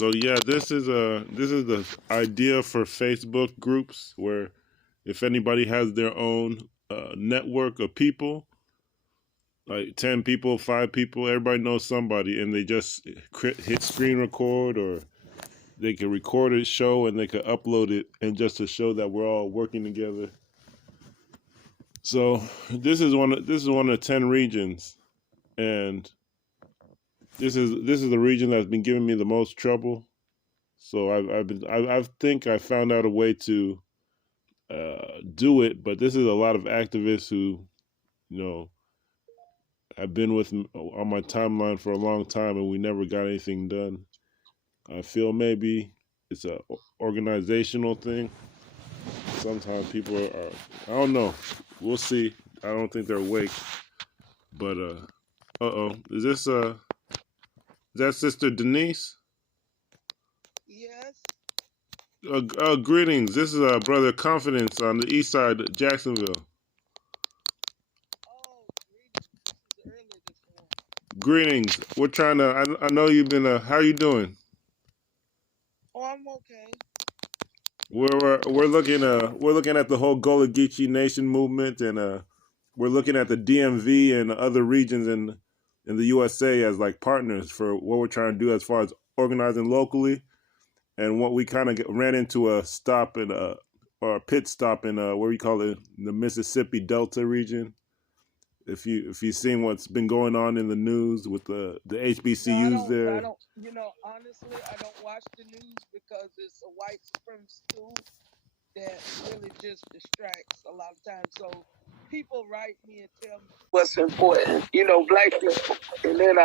So yeah, this is the idea for Facebook groups where if anybody has their own network of people, like 10 people, 5 people, everybody knows somebody, and they just hit screen record, or they can record a show and they can upload it, and just to show that we're all working together. So this is one of 10 regions, and this is the region that's been giving me the most trouble. So I think I found out a way to do it, but this is a lot of activists who, you know, have been with me on my timeline for a long time, and we never got anything done. I feel maybe it's a organizational thing. Sometimes people are, I don't know. We'll see. I don't think they're awake. But oh, is that Sister Denise? Yes. Greetings. This is Brother Confidence on the east side of Jacksonville. Oh, greetings. This is early this morning. Greetings. We're trying to. I know you've been. How are you doing? Oh, I'm okay. We're looking at the whole Gullah Geechee Nation movement, and we're looking at the DMV and other regions in the USA as like partners for what we're trying to do as far as organizing locally, and what we kind of ran into a stop in or a pit stop in what we call it, the Mississippi Delta region. If you've seen what's been going on in the news with the No, HBCUs I there. don't, honestly, I don't watch the news because it's a white supremacist tool that really just distracts a lot of times. So people write me and tell me what's important, black people. And then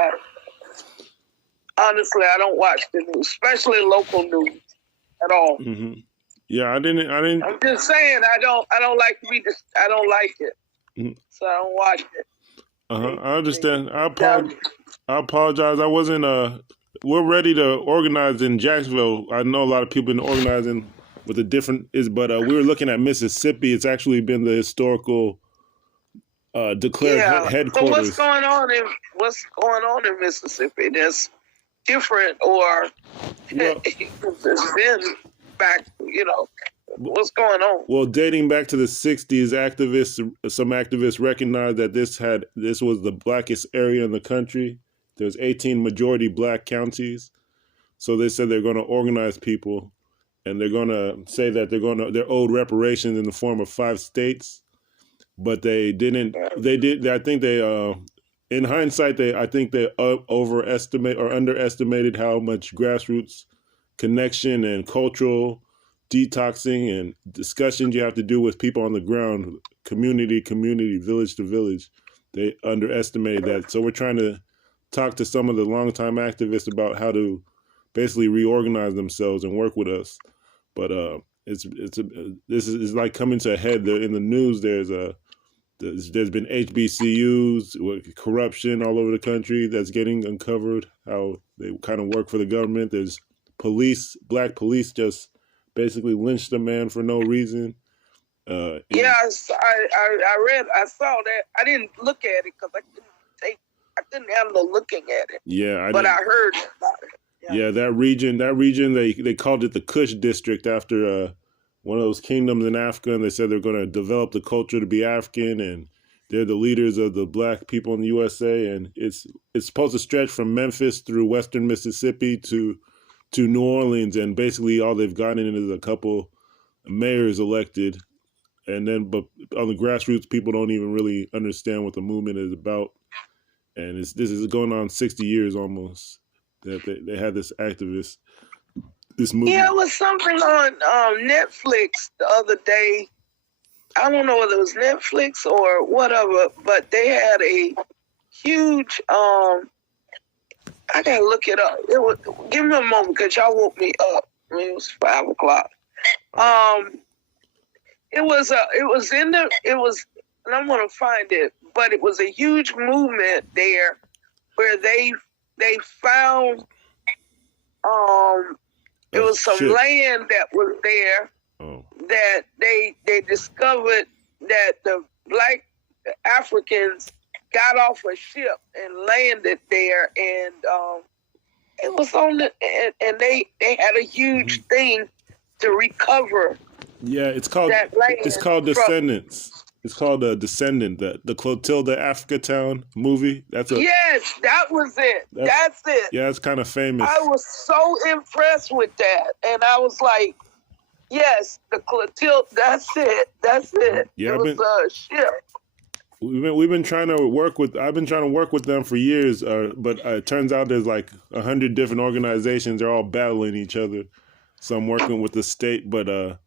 honestly, I don't watch the news, especially local news at all. Mm-hmm. Yeah, I didn't. I'm just saying, I don't like to be, I don't like it. Mm-hmm. So I don't watch it. I understand. I apologize. I wasn't. We're ready to organize in Jacksonville. I know a lot of people been organizing with the different but we were looking at Mississippi. It's actually been the historical declared headquarters. So what's going on in Mississippi that's different, or it's been back? What's going on? Well, dating back to the 60s, some activists recognized that this was the blackest area in the country. There's 18 majority black counties. So they said they're going to organize people, and they're going to say that they're owed reparations in the form of 5 states. But they didn't. They did. I think they in hindsight, I think they overestimate or underestimated how much grassroots connection and cultural detoxing and discussions you have to do with people on the ground, community, village to village. They underestimated that. So we're trying to talk to some of the longtime activists about how to basically reorganize themselves and work with us. But this is like coming to a head. In the news, there's been HBCUs with corruption all over the country that's getting uncovered, how they kind of work for the government. There's black police just basically lynched a man for no reason. Yes, I saw that. I didn't look at it because I couldn't handle looking at it. Yeah, I heard about it. Yeah, that region, they called it the Kush district after one of those kingdoms in Africa, and they said they're going to develop the culture to be African, and they're the leaders of the black people in the USA, and it's supposed to stretch from Memphis through western Mississippi to New Orleans, and basically all they've gotten is a couple mayors elected, and then but on the grassroots, people don't even really understand what the movement is about, and this is going on 60 years almost that they had this movement. Yeah, it was something on Netflix the other day. I don't know whether it was Netflix or whatever, but they had a huge. I gotta look it up. Give me a moment because y'all woke me up. I mean, it was 5 o'clock. It was, and I'm gonna find it, but it was a huge movement there where they found it was some land that was there that they discovered that the black Africans got off a ship and landed there, It was on the, and they had a huge thing to recover. Yeah, it's called Descendants. It's called Descendant, the Clotilda Africa Town movie. Yes, that was it. That's it. Yeah, it's kind of famous. I was so impressed with that, and I was like, yes, the Clotilda. That's it. That's it. Yeah, it was a ship. We've been trying to work with. I've been trying to work with them for years, but it turns out there's like 100 different organizations. They're all battling each other. So I'm working with the state, but the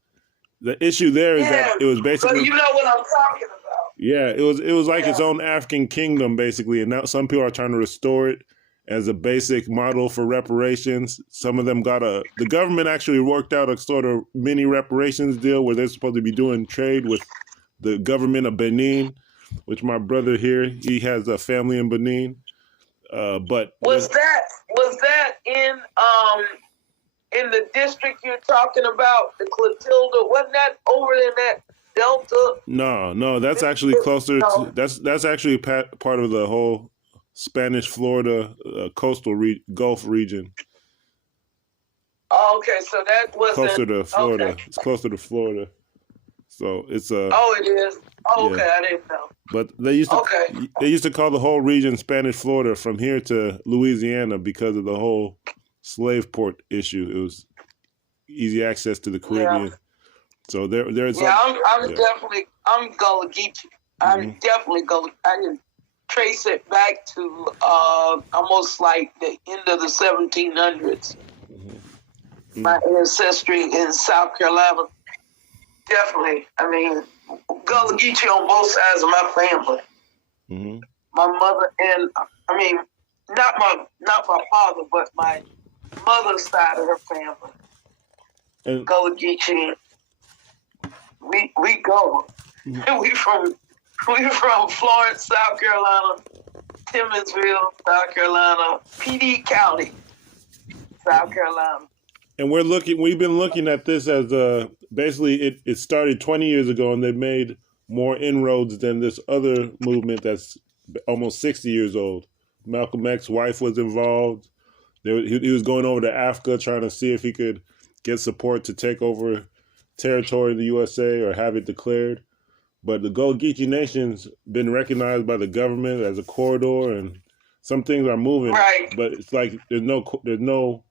issue there is that it was basically. So you know what I'm talking about. Yeah, it was like its own African kingdom basically, and now some people are trying to restore it as a basic model for reparations. Some of them the government actually worked out a sort of mini reparations deal where they're supposed to be doing trade with the government of Benin, which my brother here, he has a family in Benin. But was that in the district you're talking about, the Clotilda? Wasn't that over in that Delta? No, that's actually closer to that's actually part of the whole Spanish Florida coastal Gulf region. Oh, okay, so that wasn't closer to Florida. Okay. It's closer to Florida. So it's Oh, it is. Oh, okay, I didn't know. But they used to call the whole region Spanish Florida from here to Louisiana because of the whole slave port issue. It was easy access to the Caribbean. Yeah. So there's I'm Gullah Geechee. I'm definitely Gullah. I can trace it back to almost like the end of the 1700s. My ancestry in South Carolina. Definitely. I mean, Gullah Geechee on both sides of my family. My mother and not my father, but my mother's side of her family. And Gullah Geechee. We go. We from Florence, South Carolina, Timminsville, South Carolina, PD County, South Carolina. And we've been looking at this as basically it started 20 years ago, and they've made more inroads than this other movement that's almost 60 years old. Malcolm X's wife was involved. He was going over to Africa trying to see if he could get support to take over territory in the USA or have it declared. But the Gullah Geechee Nation's been recognized by the government as a corridor, and some things are moving. Right. But it's like there's no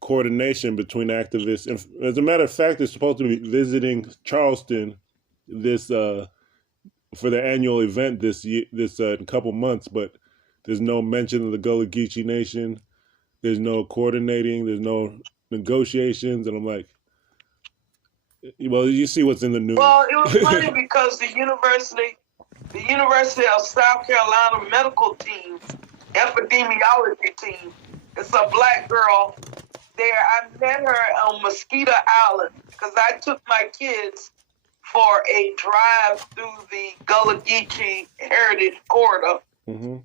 coordination between activists. And as a matter of fact, they're supposed to be visiting Charleston for the annual event this year, in a couple months. But there's no mention of the Gullah Geechee Nation. There's no coordinating. There's no negotiations. And I'm like, well, you see what's in the news. Well, it was funny because the University of South Carolina medical team, epidemiology team, it's a black girl there. I met her on Mosquito Island because I took my kids for a drive through the Gullah Geechee Heritage Corridor the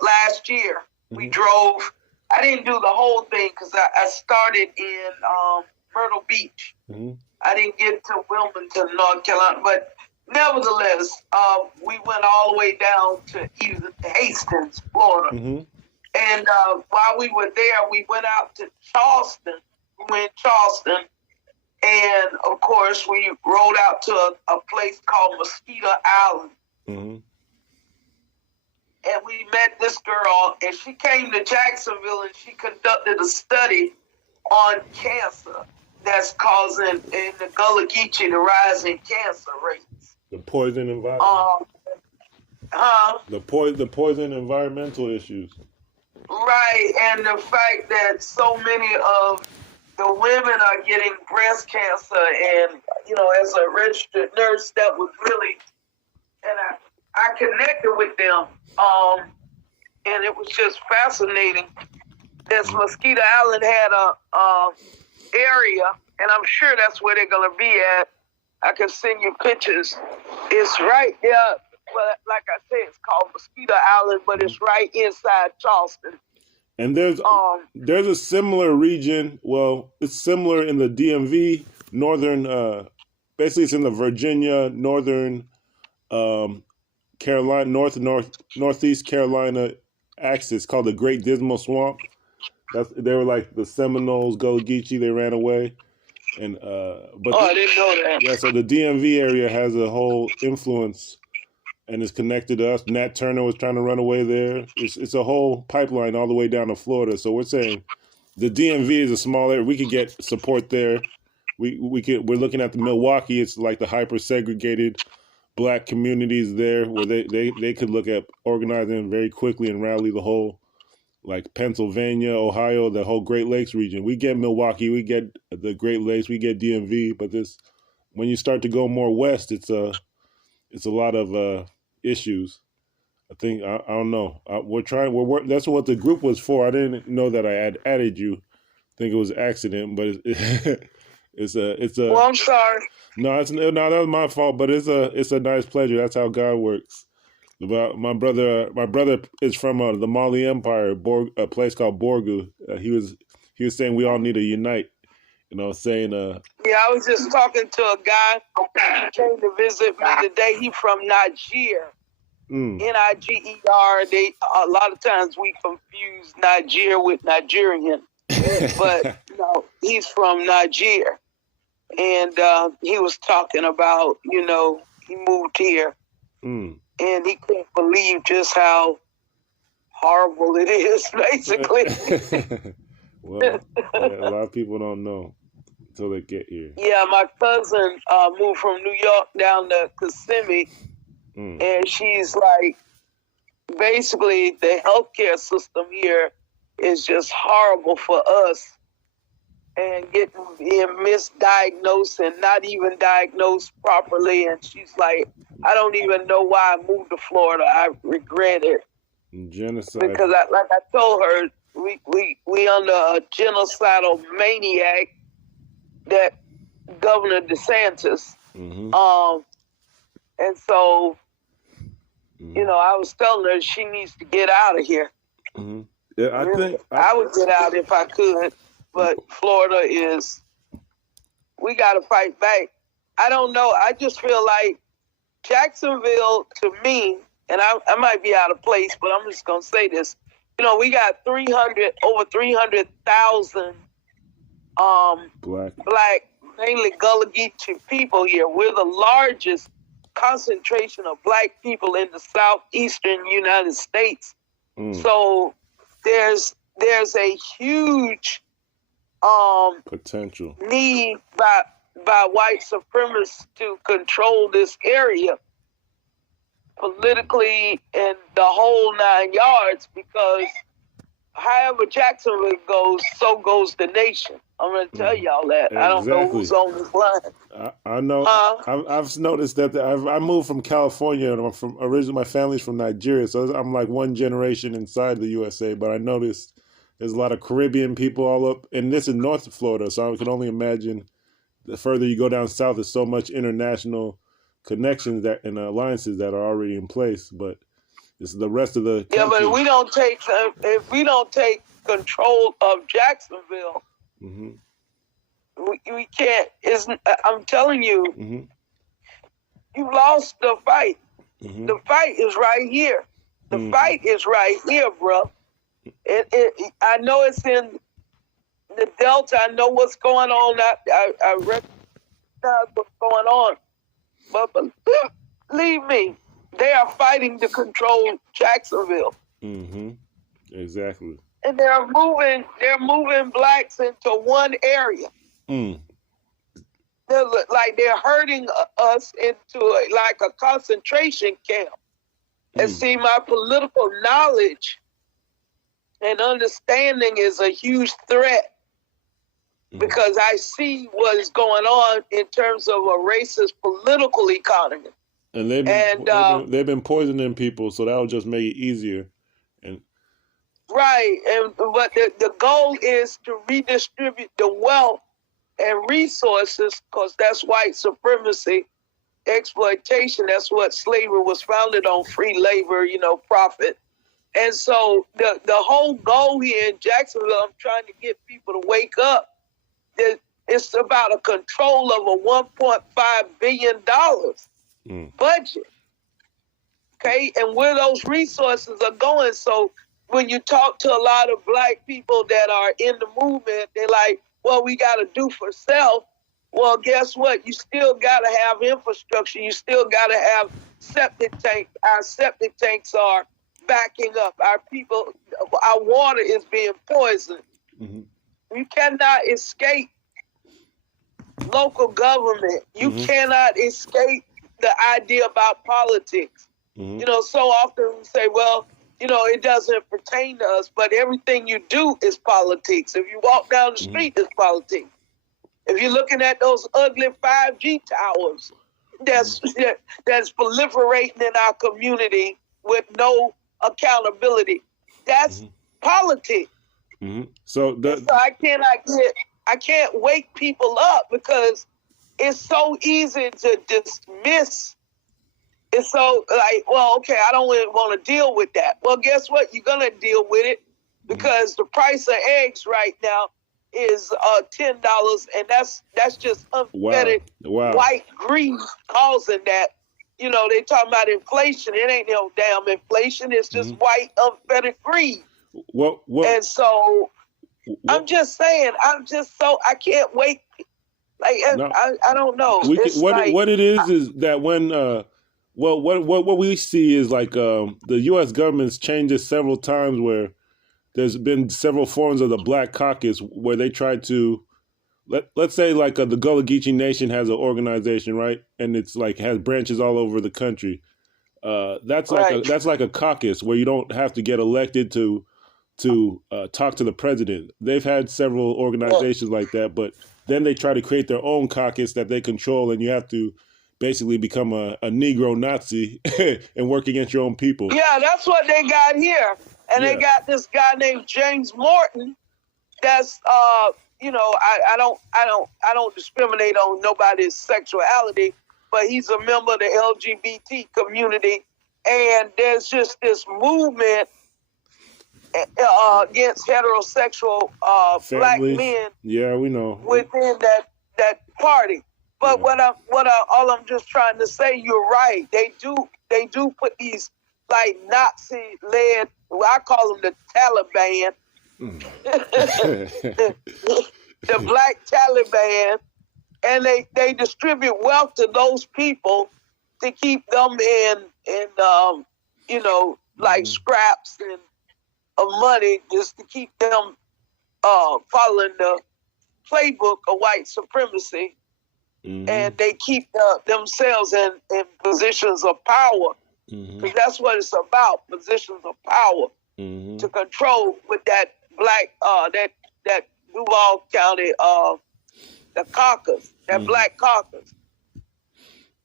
last year. We drove. I didn't do the whole thing because I started in Myrtle Beach. I didn't get to Wilmington, North Carolina, but nevertheless, we went all the way down to Hastings, Florida. And while we were there, we went out to Charleston. We went to Charleston, and of course, we rode out to a place called Mosquito Island. And we met this girl, and she came to Jacksonville, and she conducted a study on cancer that's causing in the Gullah Geechee the rise in cancer rates. The poison environment. The poison environmental issues. Right, and the fact that so many of the women are getting breast cancer, and as a registered nurse, that was really, and I connected with them, and it was just fascinating. This Mosquito Island had a area, and I'm sure that's where they're gonna be at. I can send you pictures. It's right there. Well, like I said, it's called Mosquito Island, but it's right inside Charleston. And there's a similar region. Well, it's similar in the DMV, northern. Basically, it's in the Virginia, northern Carolina, northeast Carolina axis called the Great Dismal Swamp. They were like the Seminoles, Gullah Geechee. They ran away, and I didn't know that. yeah. So the DMV area has a whole influence and is connected to us. Nat Turner was trying to run away there. It's a whole pipeline all the way down to Florida. So we're saying the DMV is a small area. We could get support there. We're looking at the Milwaukee. It's like the hyper segregated black communities there, where they could look at organizing very quickly and rally the whole, like Pennsylvania, Ohio, the whole Great Lakes region. We get Milwaukee, we get the Great Lakes, we get DMV, but when you start to go more west, it's a lot of issues. I think I don't know. That's what the group was for. I didn't know that I had added you. I think it was an accident, but it's a. Well, I'm sorry. No, that was my fault. But it's a nice pleasure. That's how God works. My brother is from the Mali Empire, a place called Borgu. He was saying we all need to unite. Saying Yeah, I was just talking to a guy who came to visit me today. He's from Niger. Niger. A lot of times we confuse Niger with Nigerian, but no, he's from Niger, and he was talking about he moved here, and he couldn't believe just how horrible it is, basically. Well, a lot of people don't know until they get here. Yeah, my cousin moved from New York down to Kissimmee. And she's like, basically, the healthcare system here is just horrible for us, and being misdiagnosed and not even diagnosed properly. And she's like, I don't even know why I moved to Florida. I regret it. Genocide. Because, like I told her, we under a genocidal maniac, that Governor DeSantis. And so, I was telling her she needs to get out of here. Yeah, I would get out if I could, but Florida we got to fight back. I don't know. I just feel like Jacksonville, to me, and I might be out of place, but I'm just going to say this. We got over 300,000 black, mainly Gullah Geechee people here. We're the largest concentration of black people in the southeastern United States. So there's a huge potential need by white supremacists to control this area politically and the whole 9 yards, because however Jacksonville goes, so goes the nation. I'm going to tell y'all that. Exactly. I don't know who's on this line. I know. I've noticed that I moved from California, and originally my family's from Nigeria, so I'm like one generation inside the USA. But I noticed there's a lot of Caribbean people all up, and this is North Florida, so I can only imagine the further you go down south, there's so much international connections and alliances that are already in place. But it's the rest of the country. Yeah, but if we don't take control of Jacksonville, we can't. I'm telling you, you lost the fight. The fight is right here. The fight is right here, bro. I know it's in the Delta. I know what's going on. I recognize what's going on. But believe me, they are fighting to control Jacksonville. Exactly. And they're moving blacks into one area. They're herding us into a concentration camp. And see, my political knowledge and understanding is a huge threat, because I see what is going on in terms of a racist political economy. And they've been poisoning people, so that'll just make it easier. Right, but the goal is to redistribute the wealth and resources, because that's white supremacy, exploitation. That's what slavery was founded on: free labor, profit. And so the whole goal here in Jacksonville, I'm trying to get people to wake up. It's about a control of a $1.5 billion budget. Okay, and where those resources are going. So when you talk to a lot of black people that are in the movement, they're like, well, we got to do for self. Well, guess what? You still got to have infrastructure. You still got to have septic tanks. Our septic tanks are backing up. Our people, our water is being poisoned. Mm-hmm. You cannot escape local government. You Mm-hmm. cannot escape the idea about politics. Mm-hmm. You know, so often we say, well, you know, it doesn't pertain to us, but everything you do is politics. If you walk down the street, it's politics. If you're looking at those ugly 5G towers that's proliferating in our community with no accountability, that's politics. Mm-hmm. So I can't wake people up because it's so easy to dismiss. It's so like, well, okay, I don't want to deal with that. Well, guess what? You're gonna deal with it because the price of eggs right now is $10, and that's just unfettered white greed causing that. You know, they talking about inflation. It ain't no damn inflation. It's just white unfettered greed. And so I'm just saying, I can't wait. Like I don't know. What it is that when what we see is like the U.S. government's changed it several times where there's been several forms of the Black Caucus where they try to let's say like the Gullah Geechee Nation has an organization, right, and it's like has branches all over the country. That's like a caucus where you don't have to get elected to talk to the president. They've had several organizations like that, but then they try to create their own caucus that they control, and you have to basically become a Negro Nazi and work against your own people. Yeah, that's what they got here. And they got this guy named James Morton. That's you know, I don't discriminate on nobody's sexuality, but he's a member of the LGBT community, and there's just this movement against heterosexual black men. Yeah, we know within that party. But all I'm just trying to say, you're right. They do put these like Nazi-led. I call them the Taliban, the Black Taliban, and they distribute wealth to those people to keep them in you know, like scraps and of money, just to keep them following the playbook of white supremacy. And they keep themselves in positions of power, because that's what it's about, positions of power, to control with that black, that Duval County, the caucus, that Black caucus.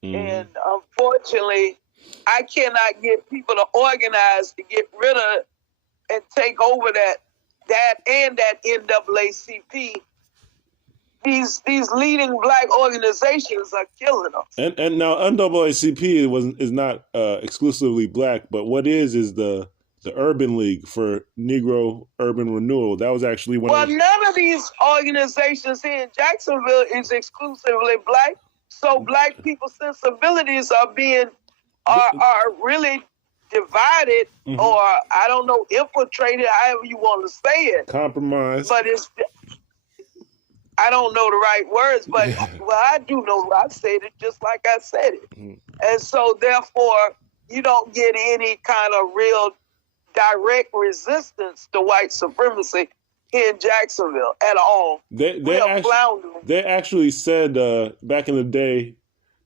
And unfortunately, I cannot get people to organize to get rid of and take over that and that NAACP. These leading black organizations are killing us. And now NAACP is not exclusively black, but what is the Urban League for Negro Urban Renewal. That was actually one. Well, none of these organizations here in Jacksonville is exclusively black. So black people's sensibilities are really divided, or I don't know, infiltrated, however you want to say it. Compromised. But I don't know the right words, but well, I do know. I said it just like I said it. And so therefore, you don't get any kind of real direct resistance to white supremacy here in Jacksonville at all. They actually said back in the day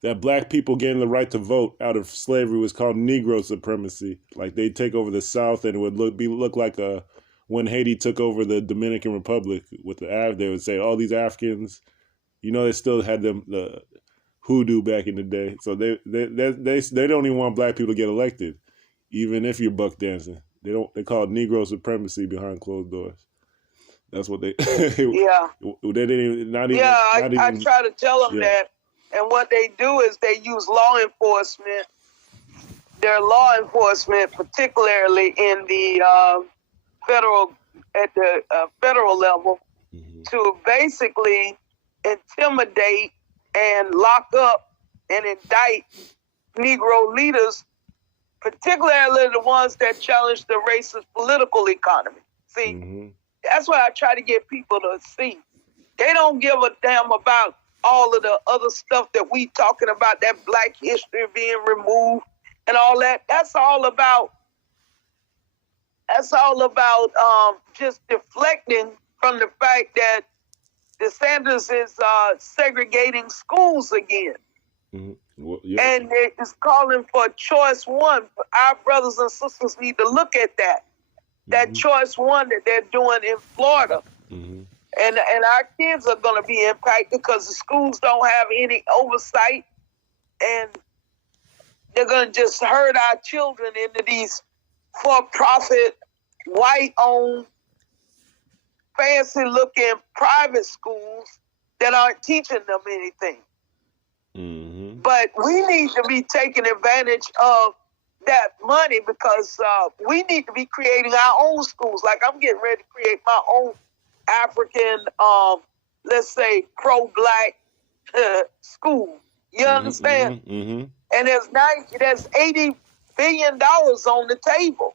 that black people getting the right to vote out of slavery was called Negro supremacy. Like they take over the South, and it would look like when Haiti took over the Dominican Republic with they would say all these Africans, you know, they still had the hoodoo back in the day. So they don't even want black people to get elected, even if you're buck dancing. They call it Negro supremacy behind closed doors. That's what they. Yeah. They didn't even. I try to tell them that, and what they do is they use law enforcement. Their law enforcement, particularly in the at the federal level, to basically intimidate and lock up and indict Negro leaders particularly the ones that challenge the racist political economy. See, that's what I try to get people to see. They don't give a damn about all of the other stuff that we talking about, that Black history being removed and all that. That's all about just deflecting from the fact that DeSantis is segregating schools again. Well, yeah. And it is calling for choice one. Our brothers and sisters need to look at that. That choice one that they're doing in Florida. And our kids are going to be impacted because the schools don't have any oversight, and they're going to just herd our children into these for-profit, white-owned, fancy-looking private schools that aren't teaching them anything. But we need to be taking advantage of that money because we need to be creating our own schools. Like I'm getting ready to create my own African, let's say, pro-Black school. You understand? And there's $80 billion on the table.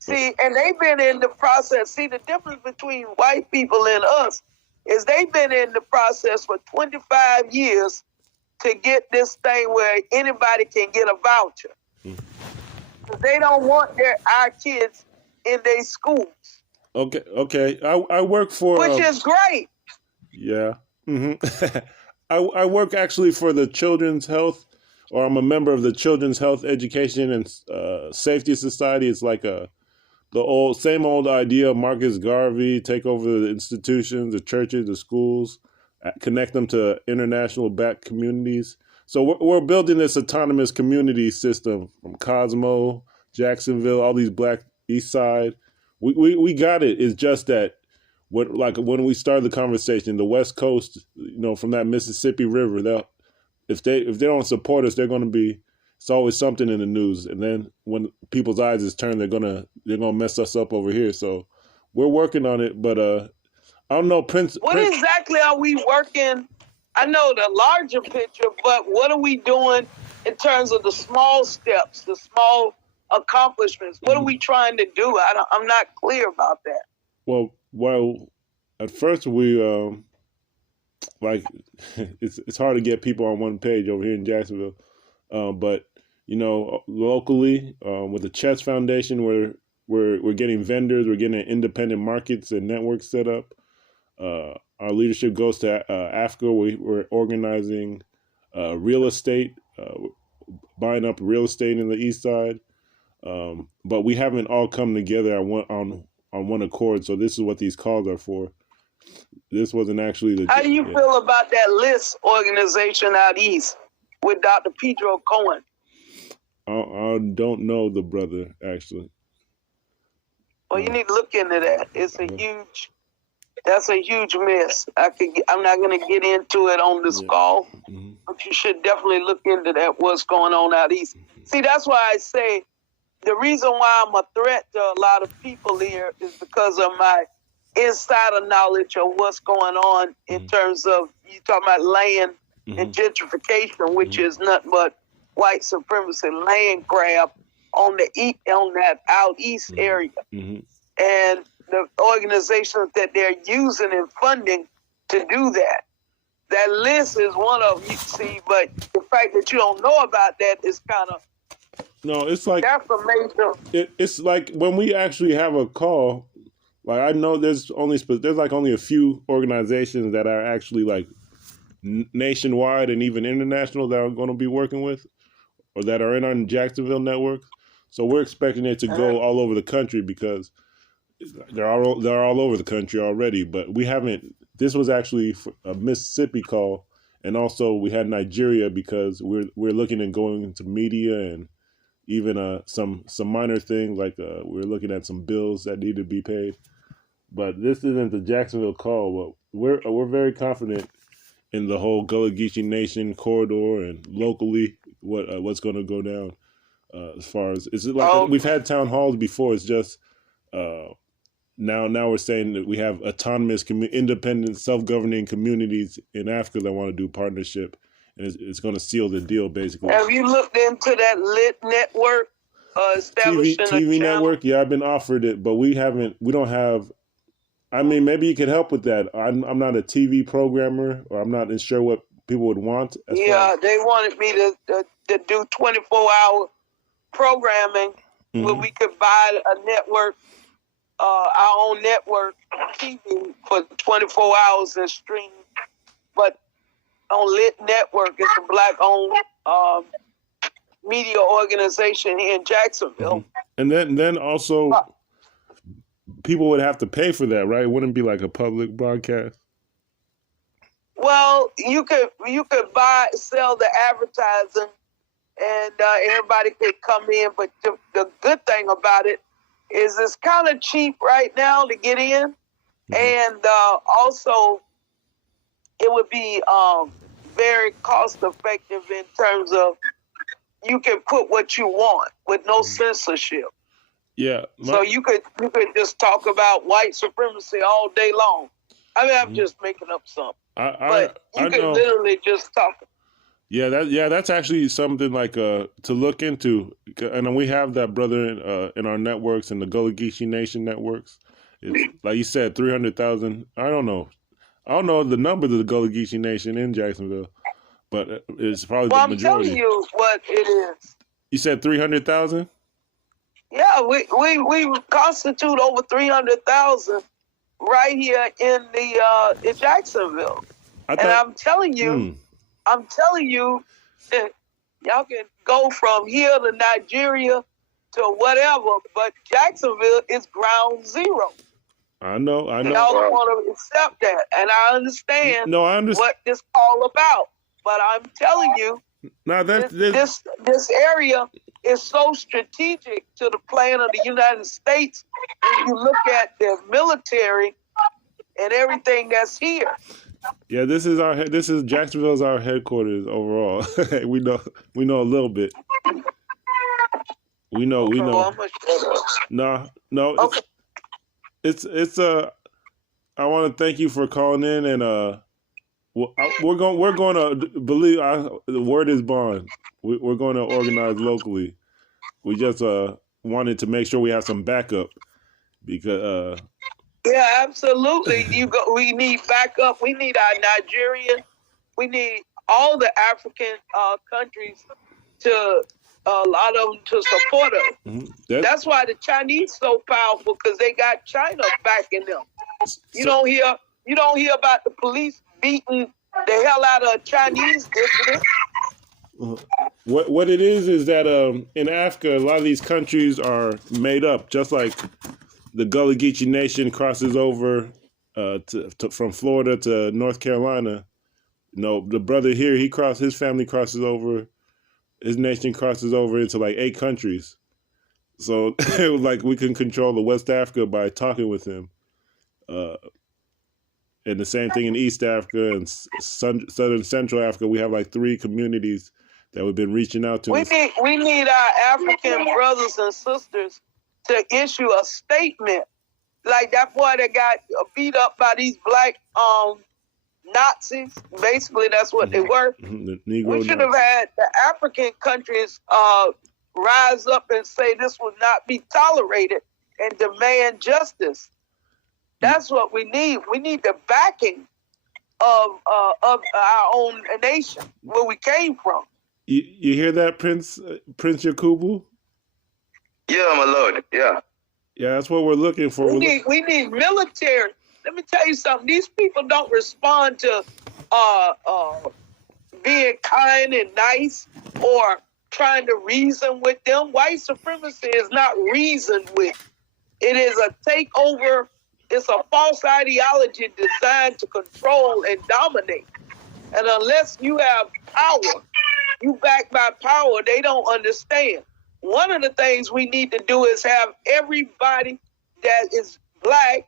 See, and they've been in the process. See, the difference between white people and us is they've been in the process for 25 years to get this thing where anybody can get a voucher. They don't want our kids in their schools. Okay. I work for... Which is great. Yeah. I work actually for the Children's Health, or I'm a member of the Children's Health Education and Safety Society. It's like the same old idea of Marcus Garvey, take over the institutions, the churches, the schools, connect them to international Black communities. So we're building this autonomous community system from Cosmo, Jacksonville, all these Black East Side. We got it. It's just that when we started the conversation, the West Coast, from that Mississippi River, if they don't support us, they're going to be. It's always something in the news, and then when people's eyes is turned, they're gonna mess us up over here. So we're working on it, but I don't know, Prince. What exactly are we working? I know the larger picture, but what are we doing in terms of the small steps, the small accomplishments? What are we trying to do? I'm not clear about that. Well, at first we it's hard to get people on one page over here in Jacksonville, but locally with the Chess Foundation, we're getting vendors, we're getting independent markets and networks set up. Our leadership goes to Africa. We're organizing real estate, buying up real estate in the East Side. But we haven't all come together on one accord. So this is what these calls are for. This wasn't actually How do you feel about that LIST organization out east with Dr. Pedro Cohen? I don't know the brother, actually. Well, you need to look into that. That's a huge mess. I'm not going to get into it on this call, but you should definitely look into that, what's going on out east. See, that's why I say the reason why I'm a threat to a lot of people here is because of my insider knowledge of what's going on in terms of, you talking about land and gentrification, which is nothing but white supremacy, land grab on that out east area. And the organizations that they're using and funding to do that. That list is one of them, you see, but the fact that you don't know about that is kind of... No, it's like... That's a major... It's like when we actually have a call, like I know there's only a few organizations that are actually like nationwide and even international that are going to be working with, or that are in our Jacksonville network. So we're expecting it to go all over the country because they're all over the country already. But we haven't. This was actually a Mississippi call, and also we had Nigeria because we're looking at going into media and even some minor things like we're looking at some bills that need to be paid. But this isn't the Jacksonville call. But we're very confident in the whole Gullah Geechee Nation corridor and locally what's going to go down. As far as it's like we've had town halls before. It's just now we're saying that we have autonomous, independent, self-governing communities in Africa that want to do partnership, and it's going to seal the deal basically. Have you looked into that Lit Network establishing a TV channel? network? Yeah, I've been offered it, but we don't have. I mean, maybe you could help with that. I'm not a TV programmer, or I'm not sure what people would want. Yeah, they wanted me to do 24-hour programming where we could buy a network, our own network TV for 24 hours and stream. But on Lit Network, it's a Black-owned media organization here in Jacksonville. And then also, people would have to pay for that, right? It wouldn't be like a public broadcast. Well, you could sell the advertising, and everybody could come in. But the good thing about it is it's kind of cheap right now to get in, and also it would be very cost effective in terms of you can put what you want with no censorship. Yeah. So you could just talk about white supremacy all day long. I mean, I'm just making up something. But you can literally just talk. Yeah, that's actually something like to look into. And we have that brother in our networks, in the Gullah Geechee Nation networks. It's like you said, 300,000. I don't know the number of the Gullah Geechee Nation in Jacksonville, but it's probably the majority. I'm telling you what it is. You said 300,000? Yeah, we constitute over 300,000 right here in Jacksonville. I'm telling you, y'all can go from here to Nigeria to whatever, but Jacksonville is ground zero. I know. Y'all don't want to accept that, and I understand. No, I understand what this all about. But I'm telling you, this area is so strategic to the plan of the United States. When you look at the military and everything that's here. Yeah, this is Jacksonville's our headquarters overall. we know a little bit. We know. No. Okay. It's I want to thank you for calling in, and we're going to believe the word is bond. We're going to organize locally. We just wanted to make sure we have some backup because. Yeah, absolutely. We need backup. We need our Nigerian. We need all the African countries to a lot of them to support us. Mm-hmm. That's why the Chinese so powerful, because they got China backing them. You don't hear about the police beating the hell out of Chinese dissidents. What it is that in Africa, a lot of these countries are made up, just like the Gullah Geechee Nation crosses over from Florida to North Carolina. You know, the brother here, his family crosses over, his nation crosses over into like 8 countries. So it was like we can control the West Africa by talking with him. And the same thing in East Africa and Southern Central Africa. We have like 3 communities that we've been reaching out to. We need our African brothers and sisters to issue a statement. Like that boy that got beat up by these black Nazis. Basically, that's what they were. We should have had the African countries rise up and say this will not be tolerated and demand justice. That's what we need. We need the backing of our own nation, where we came from. You hear that, Prince Yakubu? Yeah, my lord. Yeah. Yeah, that's what we're looking for. We need military. Let me tell you something. These people don't respond to being kind and nice or trying to reason with them. White supremacy is not reasoned with. It is a takeover. It's a false ideology designed to control and dominate. And unless you have power, you backed by power, they don't understand. One of the things we need to do is have everybody that is black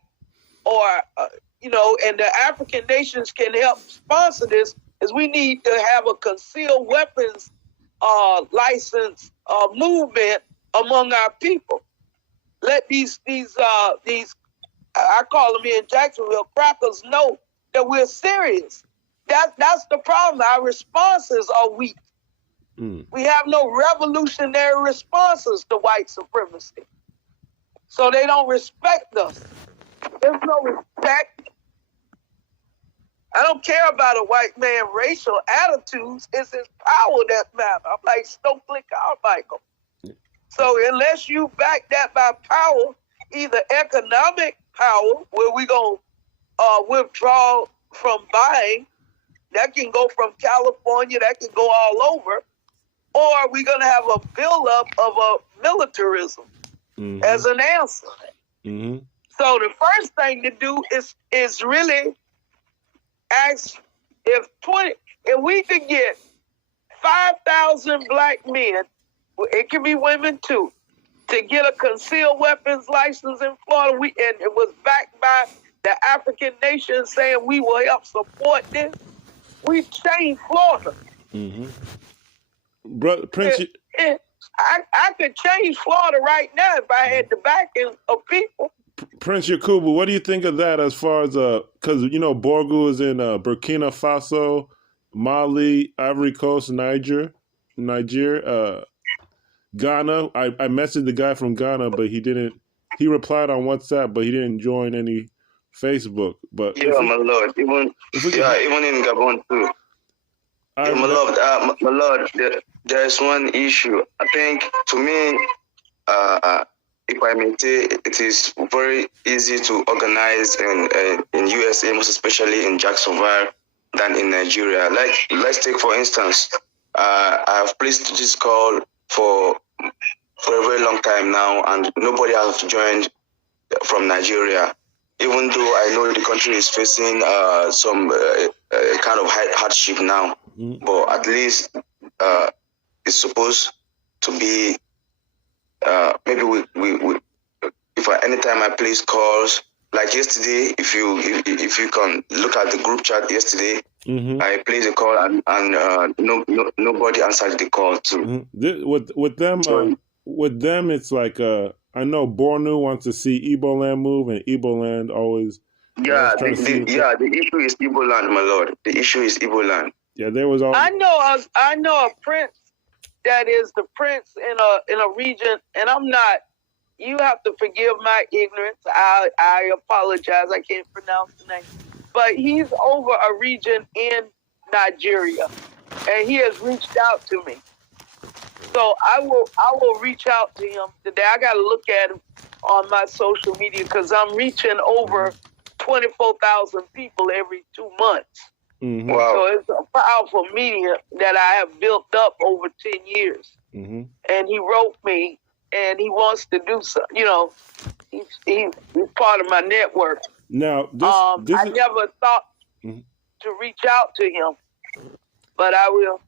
or, and the African nations can help sponsor this, is we need to have a concealed weapons license movement among our people. Let these I call them here in Jacksonville, crackers, know that we're serious. that's the problem. Our responses are weak. We have no revolutionary responses to white supremacy. So they don't respect us. There's no respect. I don't care about a white man's racial attitudes. It's his power that matters. I'm like Stokely Carmichael. So unless you back that by power, either economic power, where we going to withdraw from buying, that can go from California, that can go all over, or we're going to have a buildup of a militarism as an answer. So the first thing to do is really ask if we could get 5,000 black men, it can be women too, to get a concealed weapons license in Florida, and it was backed by the African nations saying we will help support this, we've changed Florida. Brother Prince, I could change Florida right now if I had the backing of people. Prince Yakubu, what do you think of that as far as, because, you know, Borgu is in Burkina Faso, Mali, Ivory Coast, Niger, Ghana. I messaged the guy from Ghana, but he replied on WhatsApp, but he didn't join any Facebook. But yeah, my lord, even in Gabon too. Yeah, my lord, there's one issue. I think, to me, if I may say, it is very easy to organize in USA, most especially in Jacksonville, than in Nigeria. Like, let's take for instance, I have placed this call for a very long time now, and nobody has joined from Nigeria. Even though I know the country is facing some kind of hardship now, but at least it's supposed to be. Maybe we if anytime I place calls, like yesterday, if you can look at the group chat yesterday, I placed a call and nobody answered the call too. With them, it's like I know Bornu wants to see Igbo land move, and Igbo land always. Yeah, the issue is Igbo land, my lord. The issue is Igbo land. Yeah, there was all. I know a prince that is the prince in a region, and I'm not. You have to forgive my ignorance. I apologize. I can't pronounce the name, but he's over a region in Nigeria, and he has reached out to me. So I will reach out to him today. I got to look at him on my social media because I'm reaching over 24,000 people every 2 months. Wow. So it's a powerful media that I have built up over 10 years. And he wrote me, and he wants to do so. You know, he's part of my network. Now, I never thought to reach out to him, but I will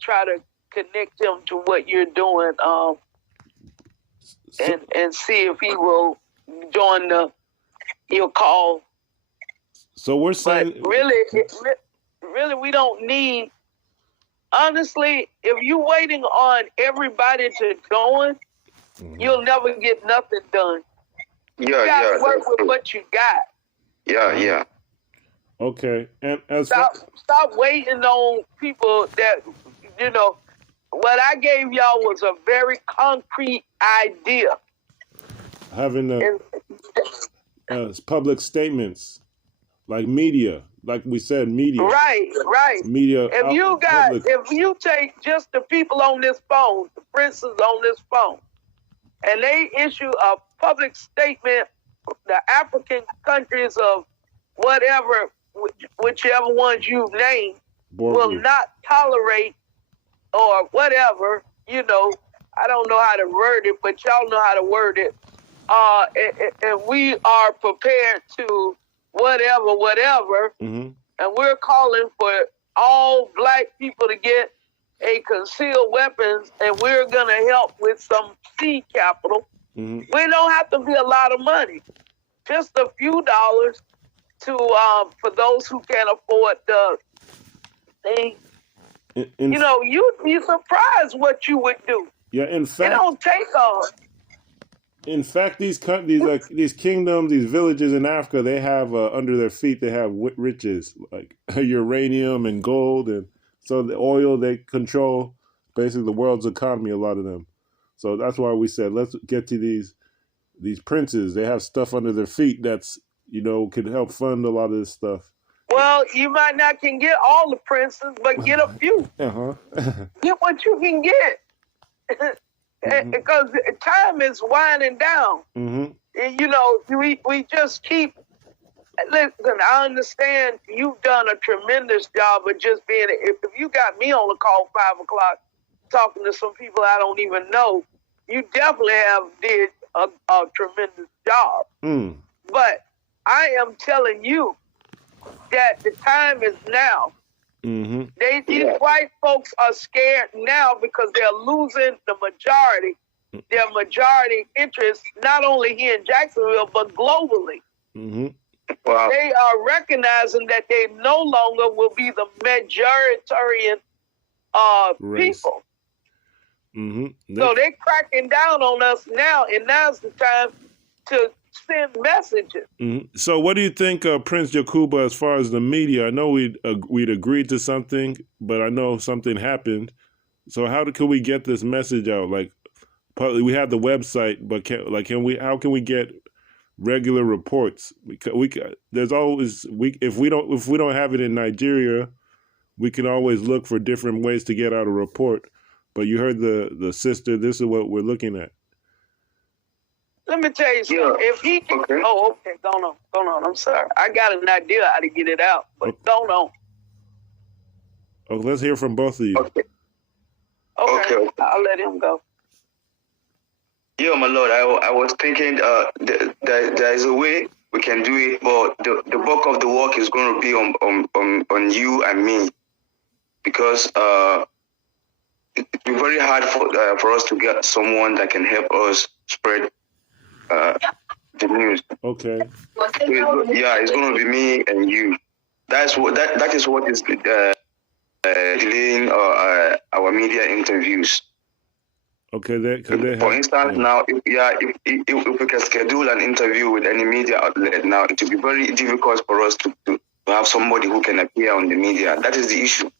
try to connect him to what you're doing, and see if he will join your call. So we're saying, but really, we don't need. Honestly, if you're waiting on everybody to join, you'll never get nothing done. You gotta work with what you got. Yeah. Okay, and stop waiting on people that, you know. What I gave y'all was a very concrete idea. Having public statements, like media, like we said, media. Right. Media. If you take just the people on this phone, the princes on this phone, and they issue a public statement, the African countries of whatever, whichever ones you've named, will not tolerate or whatever, you know, I don't know how to word it, but y'all know how to word it. And we are prepared to whatever, and we're calling for all black people to get a concealed weapons, and we're going to help with some seed capital. We don't have to be a lot of money, just a few dollars to for those who can't afford the thing. You know, you'd be surprised what you would do. Yeah, in fact, it don't take In fact, these kingdoms, these villages in Africa, they have under their feet they have riches like uranium and gold, and so the oil they control basically the world's economy. A lot of them. So that's why we said let's get to these princes. They have stuff under their feet that's could help fund a lot of this stuff. Well, you might not can get all the princes, but get a few. Get what you can get. Because time is winding down. We just keep. Listen, I understand you've done a tremendous job of just being. If you got me on the call 5 o'clock, talking to some people I don't even know, you definitely have did a tremendous job. But I am telling you that the time is now. These white folks are scared now because they're losing their majority interest, not only here in Jacksonville, but globally. Wow. They are recognizing that they no longer will be the majoritarian people. So they're cracking down on us now, and now's the time to send messages. So what do you think, Prince Jakuba, as far as the media? I know we'd agreed to something, but I know something happened. So how can we get this message out? Like, partly we have the website, but how can we get regular reports? There's always if we don't have it in Nigeria, we can always look for different ways to get out a report. But you heard the sister. This is what we're looking at. Let me tell you something. If he can, okay. Go on. I'm sorry. I got an idea how to get it out, but go on. Oh, let's hear from both of you. Okay. I'll let him go. Yeah, my lord. I was thinking there is a way we can do it, but the bulk of the work is going to be on you and me, because it's very hard for us to get someone that can help us spread the news. Okay. It's going to be me and you. That is what is delaying our media interviews. Okay. For instance, now if we can schedule an interview with any media outlet now, it will be very difficult for us to have somebody who can appear on the media. That is the issue.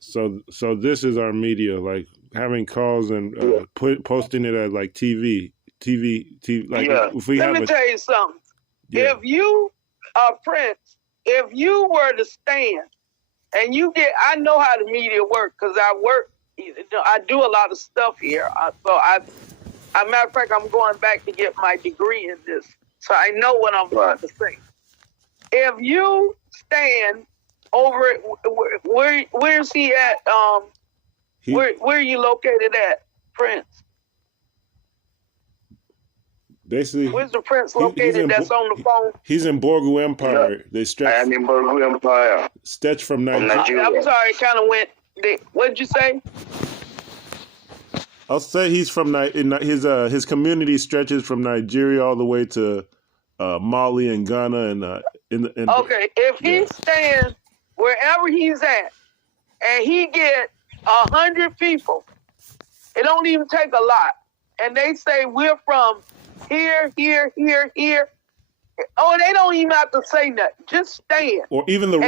So this is our media, like having calls and posting it at like TV. Like if we Let me tell you something. Yeah. If you are Prince, if you were to stand and I know how the media work because I do a lot of stuff here. As a matter of fact, I'm going back to get my degree in this, so I know what I'm about to say. If you stand over it, where's he at? Where are you located at, Prince? Basically, where's the Prince located that's on the phone? He's in Borgu Empire. Yeah. I am in Borgu Empire. Stretch from Nigeria. I'm sorry, it kind of went. What'd you say? I'll say he's from his community stretches from Nigeria all the way to Mali and Ghana and okay, if he stands wherever he's at and he get 100 people, it don't even take a lot, and they say we're from here. Oh, they don't even have to say nothing. Just stand. Or even the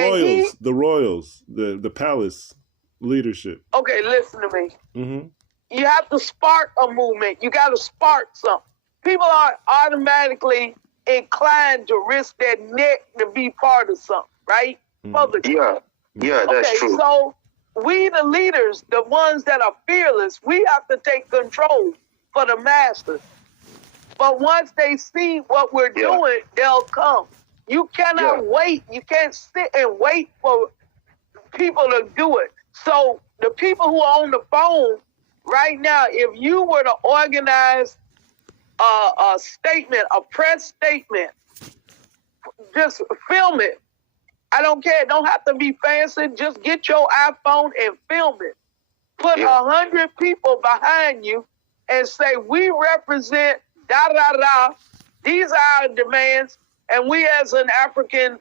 royals, the palace leadership. Okay, listen to me. You have to spark a movement. You got to spark something. People are automatically inclined to risk their neck to be part of something, right? Publicly. Yeah, that's true. So we, the leaders, the ones that are fearless, we have to take control for the masses. But once they see what we're doing, they'll come. You cannot wait. You can't sit and wait for people to do it. So the people who are on the phone right now, if you were to organize a statement, a press statement, just film it. I don't care. It don't have to be fancy. Just get your iPhone and film it. Put 100 people behind you and say, we represent da-da-da. These are our demands. And we as an African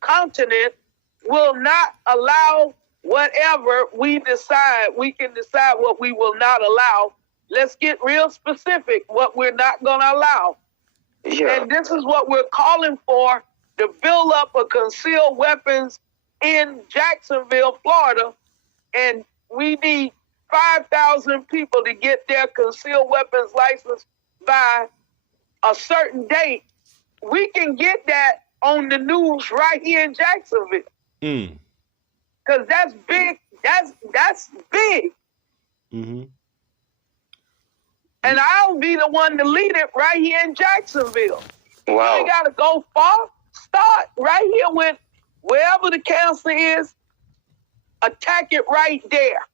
continent will not allow whatever we decide. We can decide what we will not allow. let's get real specific what we're not going to allow. Yeah. And this is what we're calling for, the buildup of concealed weapons in Jacksonville, Florida. And we need 5,000 people to get their concealed weapons license by a certain date. We can get that on the news right here in Jacksonville. Because that's big. That's big. Mm-hmm. And I'll be the one to lead it right here in Jacksonville. Wow. You ain't got to go far. Start right here with wherever the council is. Attack it right there,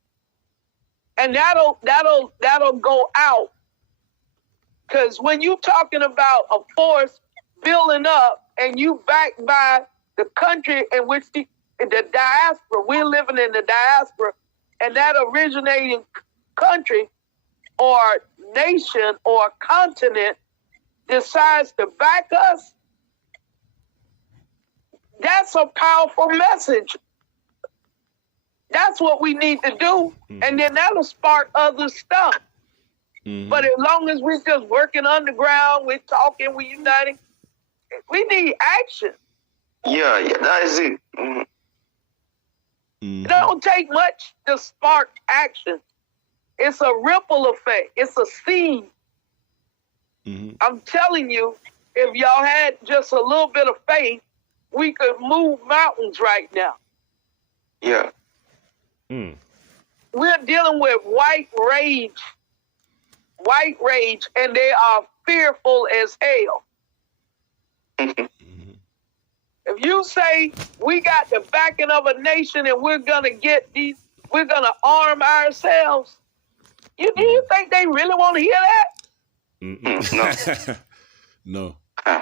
and that'll go out. Because when you talking about a force building up, and you backed by the country in which the diaspora, we're living in the diaspora, and that originating country or nation or continent decides to back us, that's a powerful message. That's what we need to do, and then that'll spark other stuff. But as long as we're just working underground, we're talking, we're uniting, we need action. Yeah, that is it. It don't take much to spark action. It's a ripple effect. It's a seed. I'm telling you, if y'all had just a little bit of faith, we could move mountains right now. Yeah. We're dealing with white rage, and they are fearful as hell. If you say we got the backing of a nation and we're gonna arm ourselves, you think they really want to hear No. No.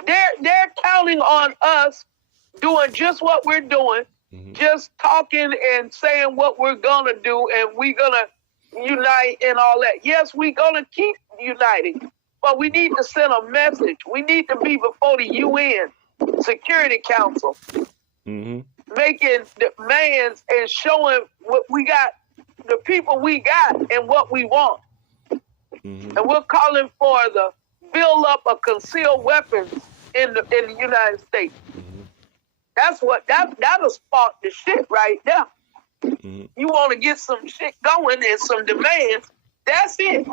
They're counting on us doing just what we're doing, just talking and saying what we're gonna do, and we're gonna unite and all that. Yes, we're gonna keep uniting, but we need to send a message. We need to be before the UN Security Council, making demands and showing what we got, the people we got, and what we want. And we're calling for the build up of concealed weapons in the United States. That's what that'll spark the shit right now. You want to get some shit going and some demands, that's it.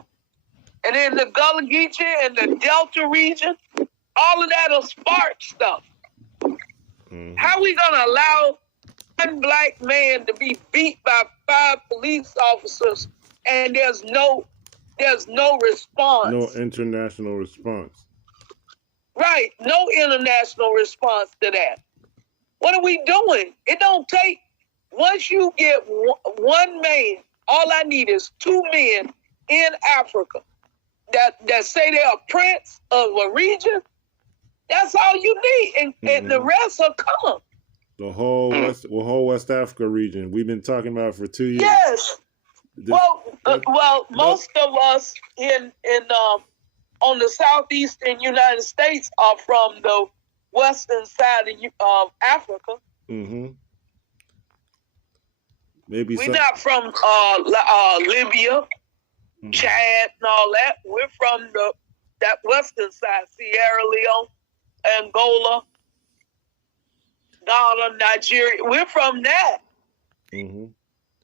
And in the Gullah, Geechee, and the Delta region, all of that'll spark stuff. How are we gonna allow one black man to be beat by 5 police officers and there's no response? No international response. Right, no international response to that. What are we doing? It don't take, once you get one man, all I need is 2 men in Africa that say they're a prince of a region. That's all you need, and the rest will come. The whole West Africa region. We've been talking about it for 2 years. Yes. Most of us on the southeastern United States are from the western side of Africa. Maybe we're not from Libya, Chad, and all that. We're from that western side, Sierra Leone, Angola, Ghana, Nigeria. We're from that.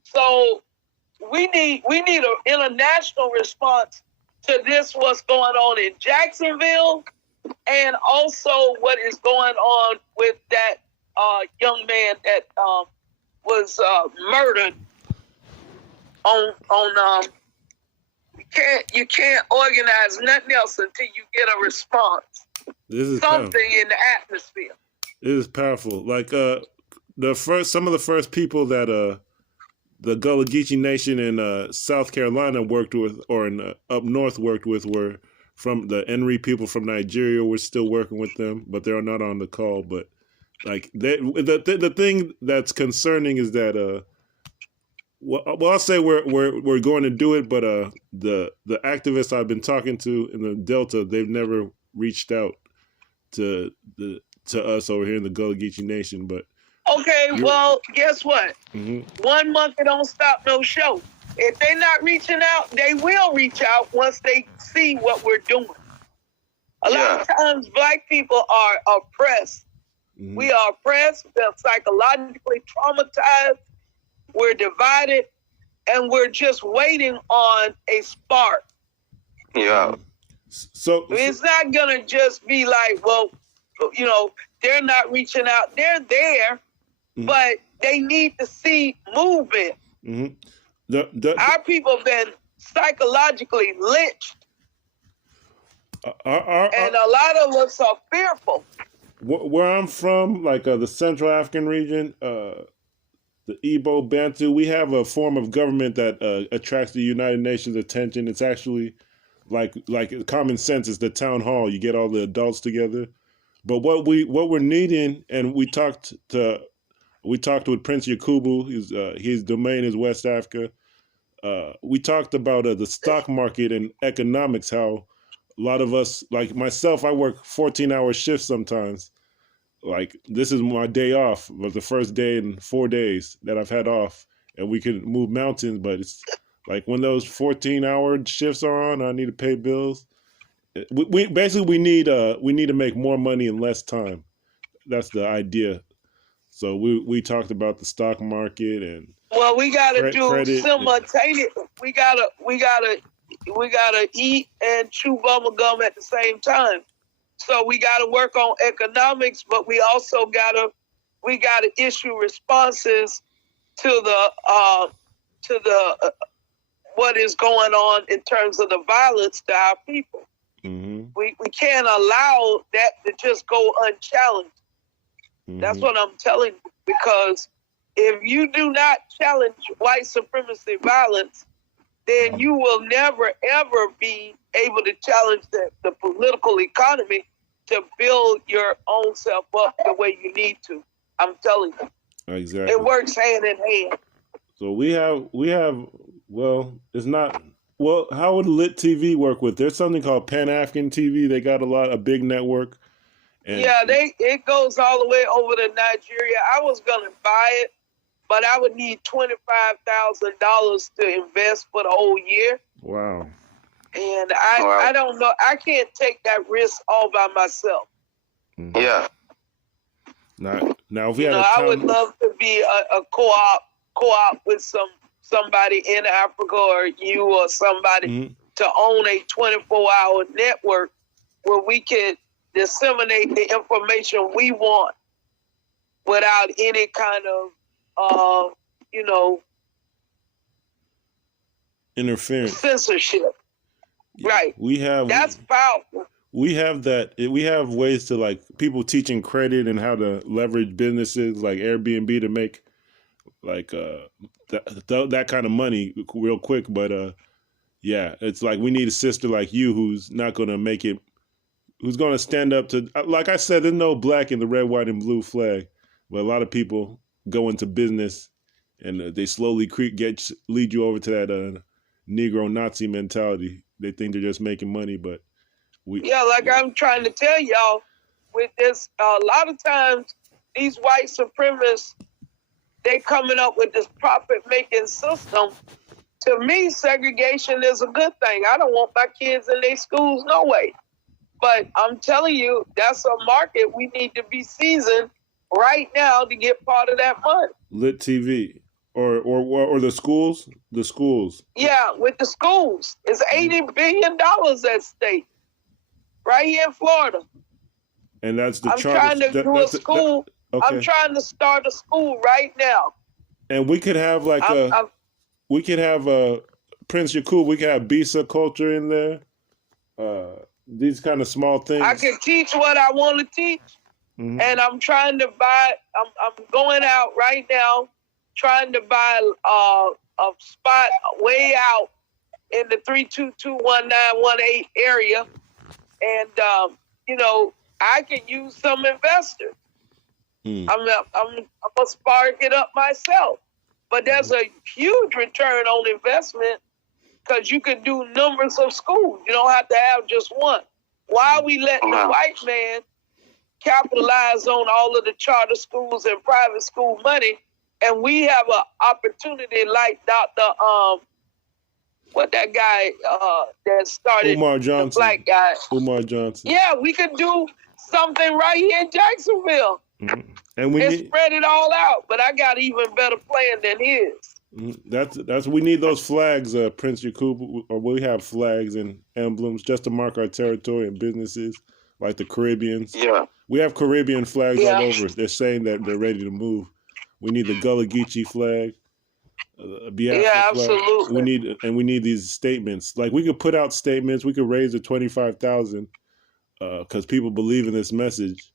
So we need an international response to this, what's going on in Jacksonville, and also what is going on with that young man that was murdered on you can't organize nothing else until you get a response. This is something powerful. In the atmosphere. It is powerful. Like some of the first people that the Gullah Geechee Nation in South Carolina worked with, or in up north worked with, were from the Enri people from Nigeria. We're still working with them, but they're not on the call. But like the thing that's concerning is that well, I'll say we're going to do it, but the activists I've been talking to in the Delta, they've never reached out to us over here in the Gullah Geechee Nation. But okay, well, guess what? 1 month it don't stop no show. If they're not reaching out, they will reach out once they see what we're doing. A lot of times Black people are oppressed. Mm-hmm. We are oppressed, we're psychologically traumatized, we're divided, and we're just waiting on a spark. Yeah. So it's not gonna just be like, well, you know, they're not reaching out. They're there, mm-hmm. but they need to see movement. Mm-hmm. Our people have been psychologically lynched. And a lot of us are fearful. Where I'm from, like the Central African region, the Igbo Bantu, we have a form of government that attracts the United Nations attention. It's actually like common sense. It's the town hall. You get all the adults together. But what we're needing, and we talked with Prince Yakubu. His domain is West Africa. We talked about the stock market and economics. How a lot of us, like myself, I work 14-hour shifts sometimes. Like this is my day off. It was the first day in 4 days that I've had off, and we could move mountains. But it's like when those 14-hour shifts are on, I need to pay bills. We basically need to make more money in less time. That's the idea. So we talked about the stock market and we gotta do simultaneous. We gotta eat and chew bubble gum at the same time. So we gotta work on economics, but we also gotta issue responses to the what is going on in terms of the violence to our people. Mm-hmm. We can't allow that to just go unchallenged. Mm-hmm. That's what I'm telling you, because if you do not challenge white supremacy violence, then you will never, ever be able to challenge the political economy to build your own self up the way you need to. I'm telling you. Exactly. It works hand in hand. So we have, it's not, how would Lit TV work with? There's something called Pan-African TV. They got a big network. And it goes all the way over to Nigeria. I was going to buy it, but I would need $25,000 to invest for the whole year. Wow. And I don't know. I can't take that risk all by myself. Mm-hmm. Yeah. Now if we had I would love to be a co-op with somebody in Africa or you or somebody mm-hmm. to own a 24-hour network where we could disseminate the information we want without any kind of interference, censorship. Yeah. Right. That's powerful. We have that. We have ways to, like, people teaching credit and how to leverage businesses like Airbnb to make like that kind of money real quick. But it's like we need a sister like you who's not going to make it, who's going to stand up to, like I said, there's no black in the red, white, and blue flag. But a lot of people go into business and they slowly lead you over to that Negro Nazi mentality. They think they're just making money, but I'm trying to tell y'all, with this, a lot of times these white supremacists, they coming up with this profit-making system. To me, segregation is a good thing. I don't want my kids in their schools, no way. But I'm telling you, that's a market we need to be seasoned right now to get part of that money. Lit TV. Or the schools? The schools. Yeah, with the schools. It's $80 billion at stake. Right here in Florida. And that's the charter. I'm trying to do a school. Okay. I'm trying to start a school right now. And we could have Prince Yakub, we could have Bisa culture in there. These kind of small things. I can teach what I want to teach. Mm-hmm. And I'm trying to buy, I'm going out right now, trying to buy a spot way out in the 3221918 area. And, I can use some investors. I'm going to spark it up myself. But there's a huge return on investment because you can do numbers of schools. You don't have to have just one. Why are we letting the white man capitalize on all of the charter schools and private school money, and we have an opportunity like Dr. what that guy that started Umar Johnson. the black guy. Umar Johnson. Yeah, we could do something right here in Jacksonville. And spread it all out, but I got even better plan than his. That's we need those flags, Prince Yakubu, or we have flags and emblems just to mark our territory and businesses, like the Caribbeans. Yeah. We have Caribbean flags all over. They're saying that they're ready to move. We need the Gullah Geechee flag. Absolutely. We need these statements. Like we could put out statements. We could raise the 25,000 because people believe in this message.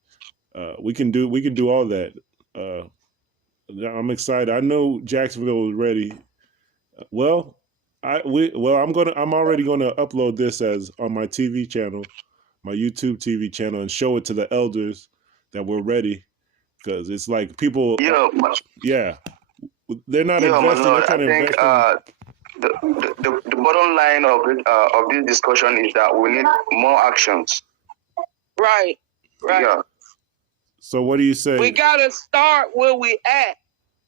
We can do all that. I'm excited. I know Jacksonville is ready. I'm already gonna upload this as on my TV channel, my YouTube TV channel, and show it to the elders that we're ready. Because it's like people, they're not investing. They're trying to invest. The bottom line of this discussion is that we need more actions. Right. Yeah. So what do you say? We gotta start where we at.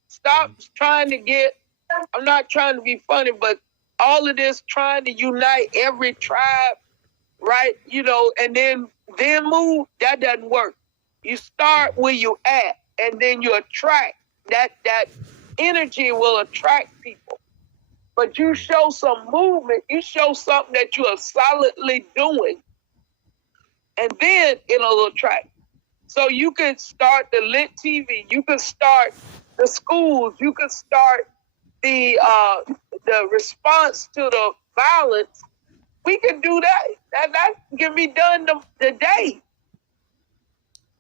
Stop trying to get. I'm not trying to be funny, but all of this trying to unite every tribe, right? And then move. That doesn't work. You start where you at, and then you attract that energy will attract people. But you show some movement, you show something that you are solidly doing, and then it'll attract. So you could start the lit TV, you could start the schools, you could start the response to the violence. We can do that. That can be done today.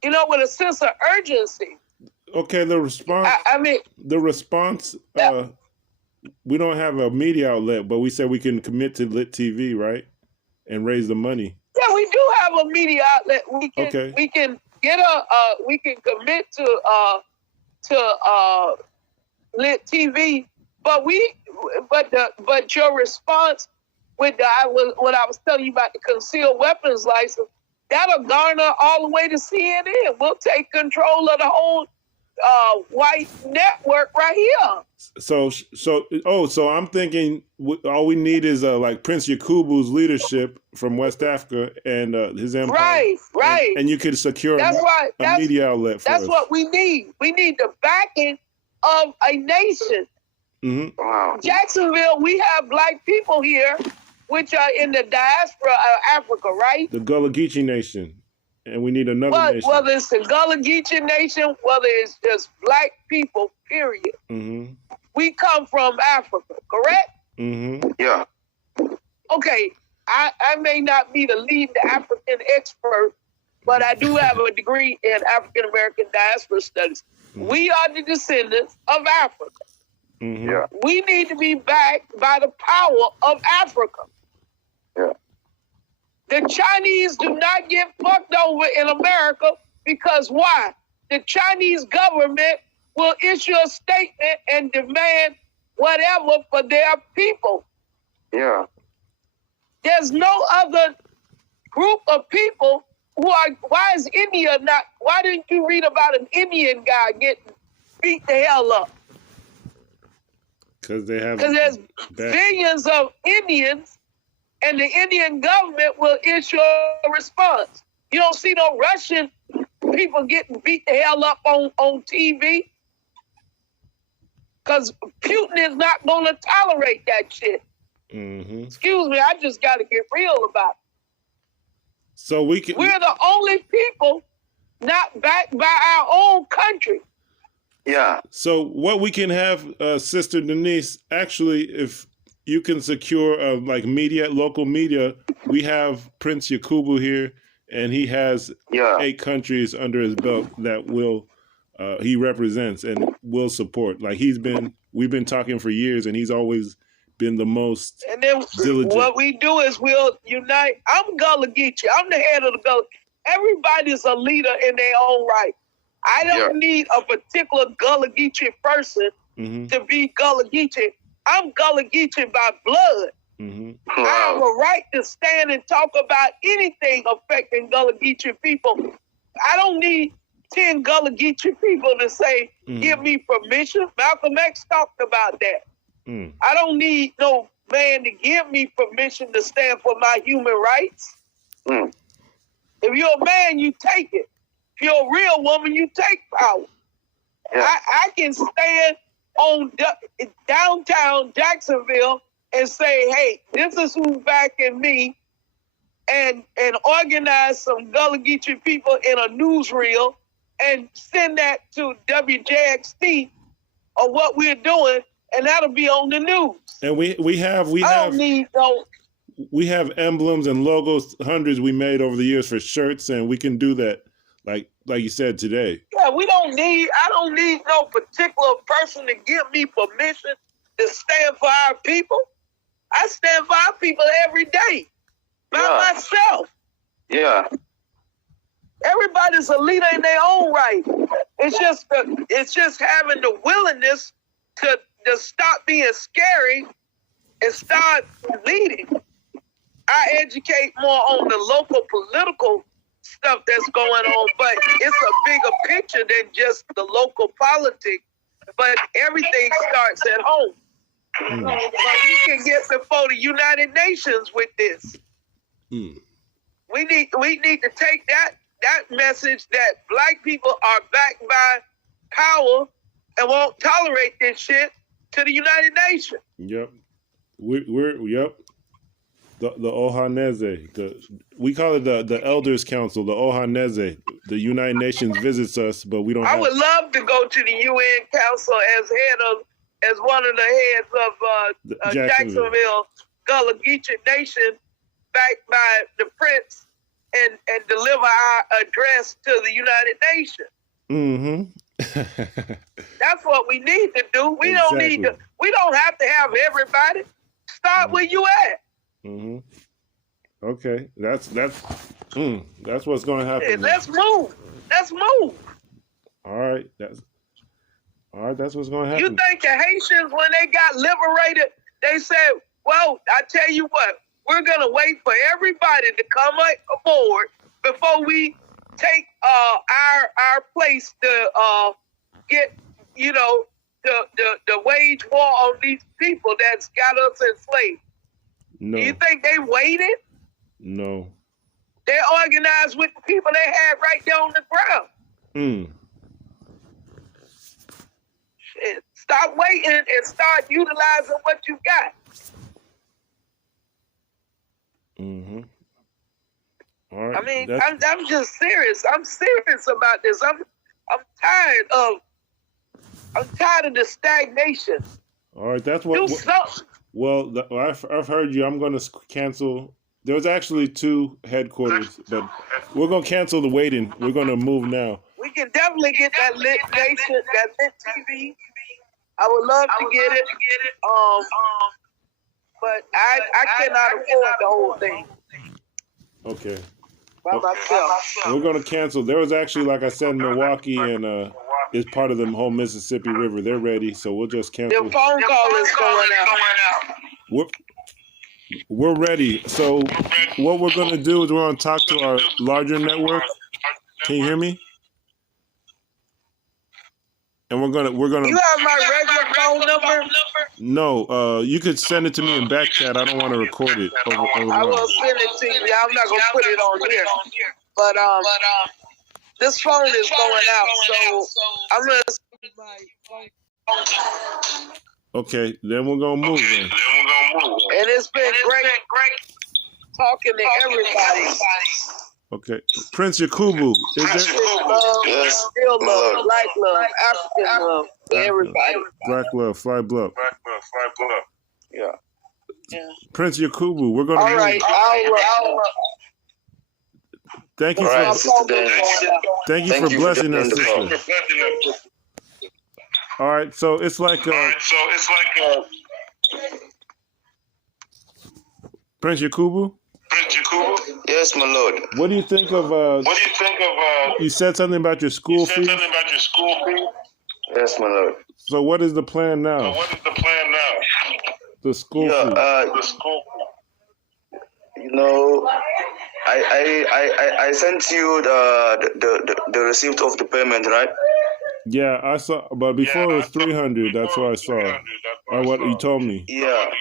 With a sense of urgency. Okay, the response. The response. We don't have a media outlet, but we said we can commit to lit TV, right, and raise the money. Yeah, we do have a media outlet. We can get we can commit to lit TV, but your response with what I was telling you about the concealed weapons license, that'll garner all the way to CNN. We'll take control of the whole white network right here. So I'm thinking all we need is like Prince Yakubu's leadership from West Africa and his empire. Right. And you could secure a media outlet for us. That's what we need. We need the backing of a nation. Mm-hmm. Wow. Jacksonville, we have black people here, which are in the diaspora of Africa, right? The Gullah Geechee Nation. And we need another nation. Whether it's the Gullah Geechee Nation, whether it's just black people, period. Mm-hmm. We come from Africa, correct? Mm-hmm. Yeah. Okay, I may not be the lead African expert, but I do have a degree in African American diaspora studies. Mm-hmm. We are the descendants of Africa. Mm-hmm. Yeah. We need to be backed by the power of Africa. Yeah. The Chinese do not get fucked over in America because why? The Chinese government will issue a statement and demand whatever for their people. Yeah. There's no other group of people who are, why didn't you read about an Indian guy getting beat the hell up? Because there's billions of Indians, and the Indian government will issue a response. You don't see no Russian people getting beat the hell up on TV, because Putin is not going to tolerate that shit. Mm-hmm. Excuse me, I just got to get real about it. So we're the only people not backed by our own country. Yeah. So what we can have, Sister Denise, actually, if you can secure like media, local media, we have Prince Yakubu here, and he has 8 countries under his belt that he represents and will support. Like we've been talking for years, and he's always been the most diligent. What we do is we'll unite. I'm Gullah Geechee. I'm the head of the Gullah. Everybody's a leader in their own right. I don't need a particular Gullah Geechee person to be Gullah Geechee. I'm Gullah Geechee by blood. Mm-hmm. I have a right to stand and talk about anything affecting Gullah Geechee people. I don't need 10 Gullah Geechee people to say, give me permission. Malcolm X talked about that. I don't need no man to give me permission to stand for my human rights. Mm. If you're a man, you take it. If you're a real woman, you take power. Yeah. I can stand on downtown Jacksonville and say, hey, this is who's backing me, and organize some Gullah Geechee people in a newsreel and send that to WJXT or what we're doing, and that'll be on the news. And we have emblems and logos, hundreds we made over the years for shirts, and we can do that, like you said today. Yeah, I don't need no particular person to give me permission to stand for our people. I stand for our people every day by myself. Yeah. Everybody's a leader in their own right. It's just having the willingness to stop being scary and start leading. I educate more on the local political stuff that's going on, but it's a bigger picture than just the local politics. But everything starts at home. Mm. But we can get before the United Nations with this. Mm. We need to take that message that black people are backed by power and won't tolerate this shit to the United Nations. Yep. Yep. The Ohaneze. We call it the Elders Council, the Ohaneze. The United Nations visits us, but we don't I would love to go to the UN Council as one of the heads of Jacksonville Gullah Geechee Nation, backed by the Prince, and deliver our address to the United Nations. Mm-hmm. That's what we need to do. We Exactly. we don't have to have everybody. Start where you at. Mm-hmm. Okay. That's what's going to happen. Hey, let's move. All right. That's what's going to happen. You think the Haitians, when they got liberated, they said, well, I tell you what, we're going to wait for everybody to come aboard before we take our place to get, the wage war on these people that's got us enslaved. No. Do you think they waited? No. They organized with the people they had right there on the ground. Mm. Shit. Stop waiting and start utilizing what you got. Mm-hmm. All right. I mean, I'm just serious. I'm serious about this. I'm tired of the stagnation. All right. That's Do what. something. Well, I've heard you. I'm going to cancel. There's actually 2 headquarters, but we're going to cancel the waiting. We're going to move now. We can definitely get that lit nation, that lit TV. I would love to get it. But I cannot afford the whole thing Okay. by myself. We're going to cancel. There was actually, like I said, Milwaukee, and it's part of the whole Mississippi River. They're ready, so we'll just cancel. The phone call is going out. We're ready. So what we're going to do is we're going to talk to our larger network. Can you hear me? And we're gonna. You have my regular phone number? No, you could send it to me in back chat. I don't want to record it. I will send it to you. I'm not gonna put it on here. But this phone is going out, so I'm gonna send my phone. Okay, then we're gonna move then. And it's been great talking to everybody. Okay, Prince Yakubu, is there? Yes. Real love, black love, African love, everybody. Black love, fly blood. Yeah. Prince Yakubu, we're gonna. All right, I'll Thank you All for right, thank you for blessing us, sister. All right, so it's like Prince Yakubu. Yes, my lord. What do you think of? You said something about your school fee. Yes, my lord. So what is the plan now? The school fee. I sent you the receipt of the payment, right? Yeah, I saw, but before it was 300. That's what I saw. Or what you told me. Yeah.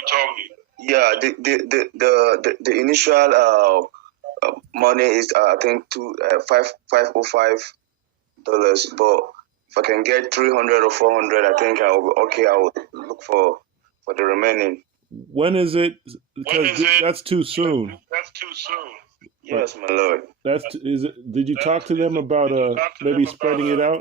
Yeah, the initial money is I think $505, but if I can get 300 or 400, I think I will be okay. I will look for the remaining. When is it? Because that's too soon. Yes, my lord. Is it? Did you talk to them about maybe spreading it out?